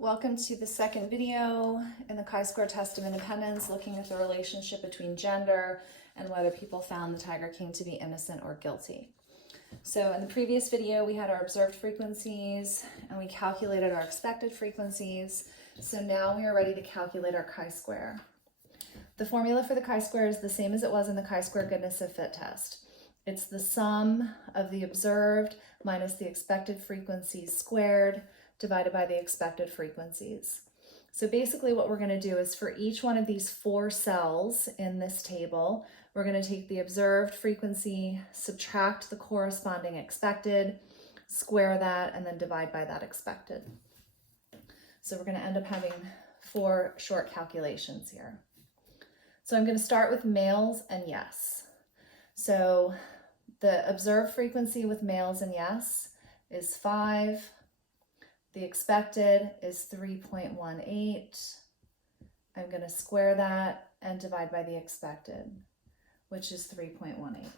Welcome to the second video in the chi-square test of independence, looking at the relationship between gender and whether people found the Tiger King to be innocent or guilty. So in the previous video, we had our observed frequencies and we calculated our expected frequencies. So now we are ready to calculate our chi-square. The formula for the chi-square is the same as it was in the chi-square goodness of fit test. It's the sum of the observed minus the expected frequencies squared divided by the expected frequencies. So basically what we're going to do is for each one of these 4 cells in this table, we're going to take the observed frequency, subtract the corresponding expected, square that, and then divide by that expected. So we're going to end up having 4 short calculations here. So I'm going to start with males and yes. So the observed frequency with males and yes is 5. The expected is 3.18. I'm going to square that and divide by the expected, which is 3.18.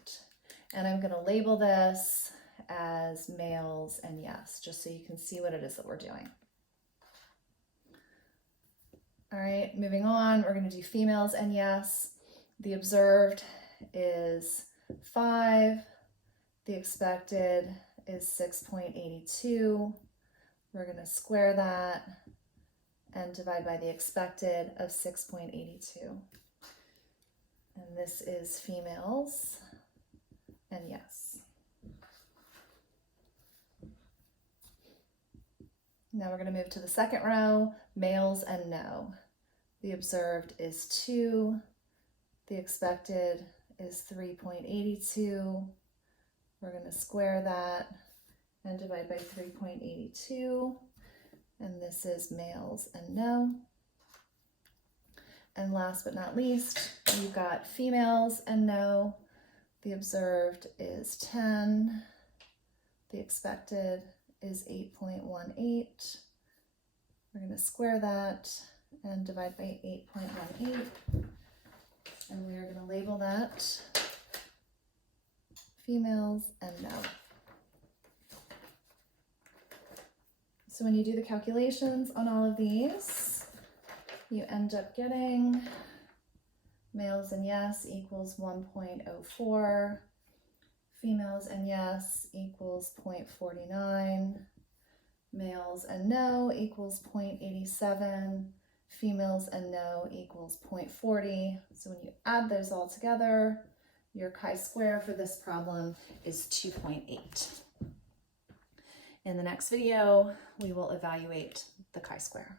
And I'm going to label this as males and yes, just so you can see what it is that we're doing. All right, moving on, we're going to do females and yes. The observed is 5. The expected is 6.82. We're going to square that and divide by the expected of 6.82. And this is females and yes. Now we're going to move to the second row, males and no. The observed is 2. The expected is 3.82. We're going to square that and divide by 3.82, and this is males and no. And last but not least, we've got females and no. The observed is 10, the expected is 8.18. We're going to square that and divide by 8.18, and we are going to label that females and no. So when you do the calculations on all of these, you end up getting males and yes equals 1.04, females and yes equals 0.49, males and no equals 0.87, females and no equals 0.40. So when you add those all together, your chi-square for this problem is 2.8. In the next video, we will evaluate the chi-square.